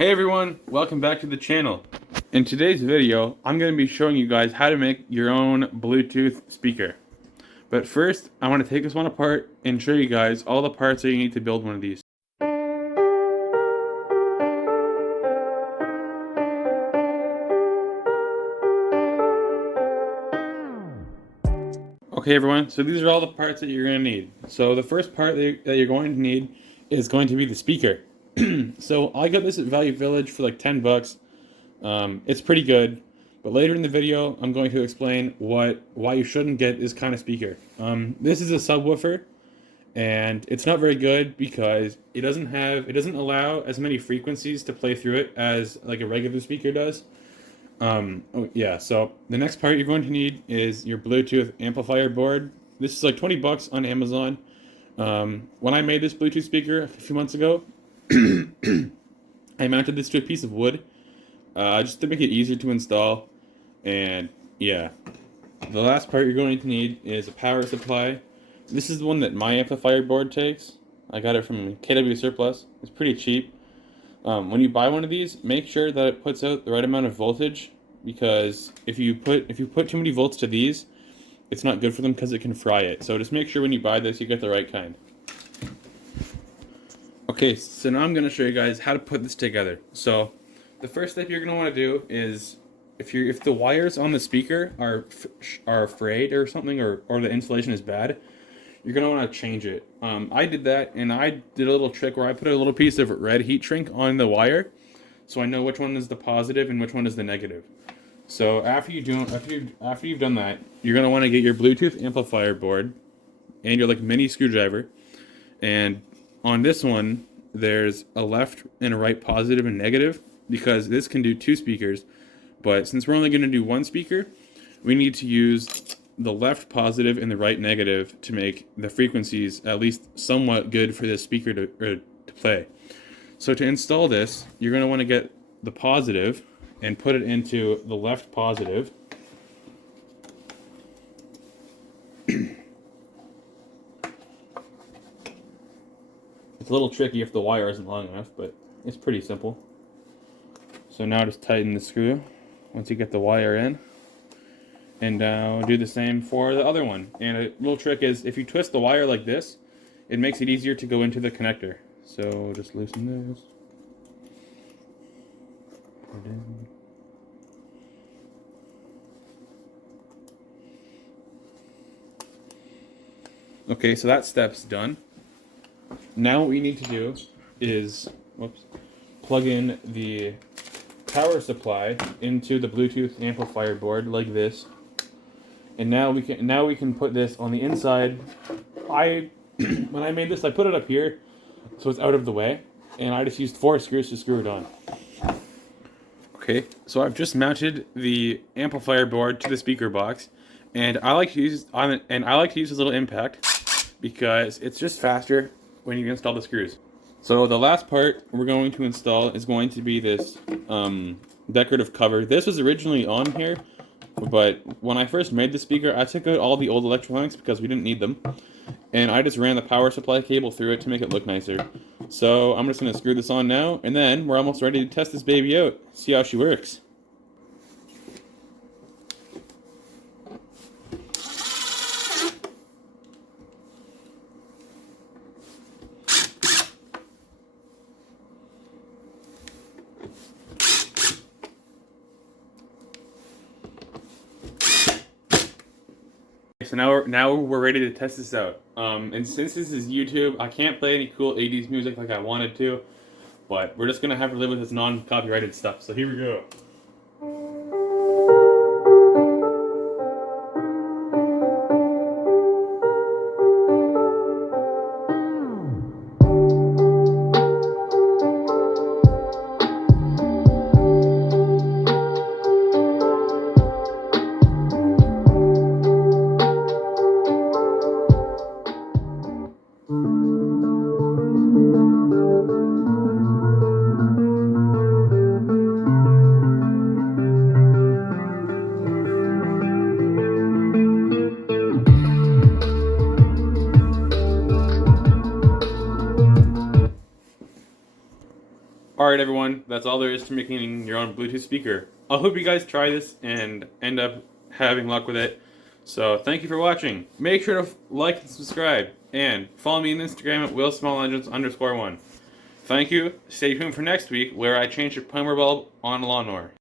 Hey everyone, welcome back to the channel. In today's video, I'm going to be showing you guys how to make your own Bluetooth speaker. But first, I want to take this one apart and show you guys all the parts that you need to build one of these. Okay everyone, so these are all the parts that you're going to need. So the first part that you're going to need is going to be the speaker. So I got this at Value Village for like 10 bucks. It's pretty good, but later in the video I'm going to explain why you shouldn't get this kind of speaker. This is a subwoofer, and it's not very good because it doesn't allow as many frequencies to play through it as like a regular speaker does. So the next part you're going to need is your Bluetooth amplifier board. This is like 20 bucks on Amazon. When I made this Bluetooth speaker a few months ago, I mounted this to a piece of wood just to make it easier to install. And yeah, the last part you're going to need is a power supply. This is the one that my amplifier board takes. I got it from KW Surplus. It's pretty cheap. When you buy one of these, make sure that it puts out the right amount of voltage, because if you put too many volts to these, it's not good for them because it can fry it. So just make sure when you buy this you get the right kind. Okay, so now I'm going to show you guys how to put this together. So the first step you're going to want to do is, if the wires on the speaker are frayed or something, or the insulation is bad, you're going to want to change it. I did that, and I did a little trick where I put a little piece of red heat shrink on the wire, so I know which one is the positive and which one is the negative. So after you've done that, you're going to want to get your Bluetooth amplifier board and your mini screwdriver, and on this one there's a left and a right positive and negative, because this can do two speakers, but since we're only going to do one speaker, we need to use the left positive and the right negative to make the frequencies at least somewhat good for this speaker to play. So to install this, you're going to want to get the positive and put it into the left positive. It's a little tricky if the wire isn't long enough, but it's pretty simple. So now just tighten the screw once you get the wire in. And now do the same for the other one. And a little trick is, if you twist the wire like this, it makes it easier to go into the connector. So just loosen this. Okay, so that step's done. Now what we need to do is plug in the power supply into the Bluetooth amplifier board like this. And now we can put this on the inside. When I made this, I put it up here so it's out of the way, and I just used 4 screws to screw it on. Okay, so I've just mounted the amplifier board to the speaker box, and I like to use this little impact because it's just faster when you install the screws. So the last part we're going to install is going to be this decorative cover. This was originally on here, but when I first made the speaker, I took out all the old electronics because we didn't need them, and I just ran the power supply cable through it to make it look nicer. So I'm just going to screw this on now, and then we're almost ready to test this baby out, see how she works. So now we're ready to test this out. And since this is YouTube, I can't play any cool 80s music like I wanted to, but we're just gonna have to live with this non-copyrighted stuff. So here we go. Alright everyone, that's all there is to making your own Bluetooth speaker. I hope you guys try this and end up having luck with it. So thank you for watching. Make sure to like and subscribe. And follow me on Instagram at WillSmallEngines_1. Thank you. Stay tuned for next week where I change the primer bulb on a lawnmower.